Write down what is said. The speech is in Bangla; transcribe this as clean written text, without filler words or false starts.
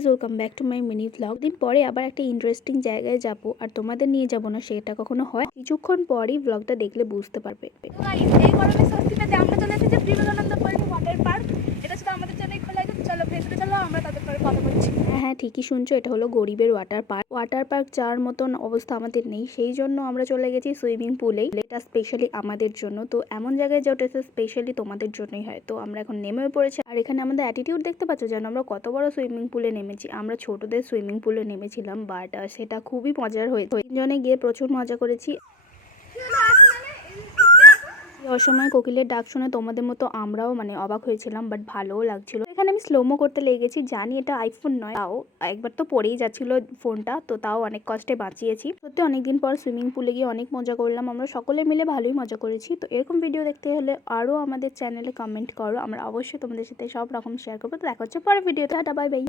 Guys, welcome back to my mini vlog. দিন পরে আবার একটা ইন্টারেস্টিং জায়গায় যাবো, আর তোমাদের নিয়ে যাবো না সেটা কখনো হয়। কিছুক্ষণ পরই ভ্লগটা দেখলে বুঝতে পারবে। এই গরমে স্বস্তি পেতে আমরা চলে এসেছি বিবেকানন্দ পল্লী ওয়াটার পার্ক। এটা শুধু আমাদের জন্যই খোলা আছে। চলো ভেতরে চলো, আমরা তাদের পরে কথা বলছি। হ্যাঁ, ঠিকই শুনছো, এটা হলো গরিবের ওয়াটার পার্ক যাওয়ার মতন অবস্থা আমাদের নেই, সেই জন্য আমরা চলে গেছি সুইমিং পুলেই। এটা স্পেশালি আমাদের জন্য, তো এমন জায়গায় যেটা স্পেশালি তোমাদের জন্যই হয়। তো আমরা এখন নেমে পড়েছি, আর এখানে আমাদের অ্যাটিটিউড দেখতে পাচ্ছ, যেন আমরা কত বড় সুইমিং পুলে নেমেছি। আমরা ছোটদের সুইমিং পুলে নেমেছিলাম, বাট সেটা খুবই মজার হয়েছে। তিনজনে গিয়ে প্রচুর মজা করেছি। অসময় কোকিলের ডাক শুনে তোমাদের মতো আমরাও অবাক হয়েছিলাম, বাট ভালোও লাগছিল। এখানে আমি স্লোমো করতে লেগেছি, জানি এটা আইফোন নয়, তাও একবার তো পড়েই যাচ্ছিল ফোনটা, তো তাও অনেক কষ্টে বাঁচিয়েছি। সত্যি অনেকদিন পর সুইমিং পুলে গিয়ে অনেক মজা করলাম। আমরা সকলে মিলে ভালোই মজা করেছি। তো এরকম ভিডিও দেখতে হলে আরও আমাদের চ্যানেলে কমেন্ট করো, আমরা অবশ্যই তোমাদের সাথে সব রকম শেয়ার করবো। তো দেখা হচ্ছে পরের ভিডিওতে। Tata, bye bye.